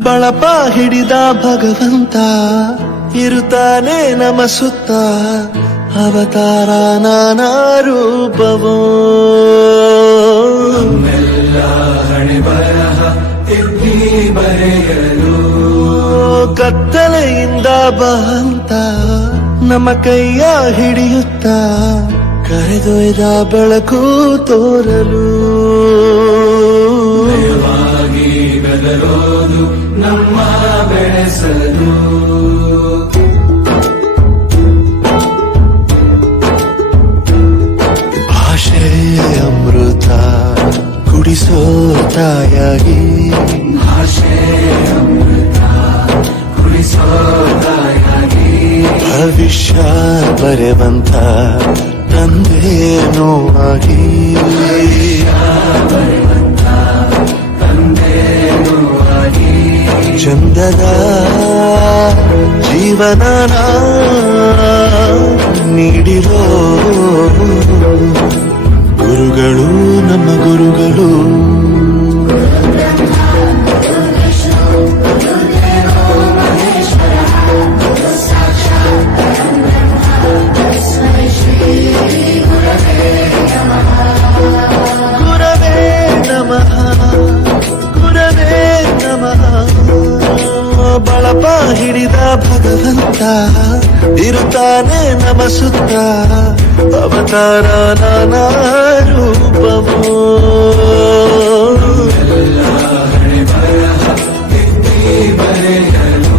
ಬಳಪ ಹಿಡಿದ ಭಗವಂತ ಇರುತ್ತಾನೆ ನಮ ಸುತ್ತ ಅವತಾರ ನಾನಾ ರೂಪವೋ ನಮ್ಮೆಲ್ಲ ಹಣೆ ಬರಹ ತಿದ್ದಿ ಬರೆಯಲು ಕತ್ತಲೆಯಿಂದ ಬಹಂತ ನಮ್ಮ ಕೈಯ ಹಿಡಿಯುತ್ತ ಕರೆದೊಯ್ದ ಬೆಳಕು ತೋರಲು ಭಯವಾಗಿ ಬೆದರೋದು ನಮ್ಮ ಬೆಳೆಸಲು ಭಾಷೆ ಅಮೃತ ಕುಡಿಸೋ ತಾಯಾಗಿ ಭಾಷೆ ಅಮೃತ ಕುಡಿಸೋ ತಾಯಾಗಿ ಭವಿಷ್ಯ ಬರೆವಂತ ತಂದೇನೋ ಆಗಿ ತಂದೇನೂ ಆಗಿ ಚಂದದ ಜೀವನ ನೀಡಿರೋ ಗುರುಗಳು ನಮ್ಮ ಗುರುಗಳು ಗುರವೇ ನಮಃ ಗುರವೇ ನಮಃ ಬಳಪ ಹಿಡಿದ ಭಗವಂತ ಇರುತ್ತಾನೆ ನಮ ಸುತ್ತ ಅವತಾರ ನಾನಾ ರೂಪವೋ ಹಣೆ ಬರಹ ತಿದ್ದಿ ಬರೆಯಲು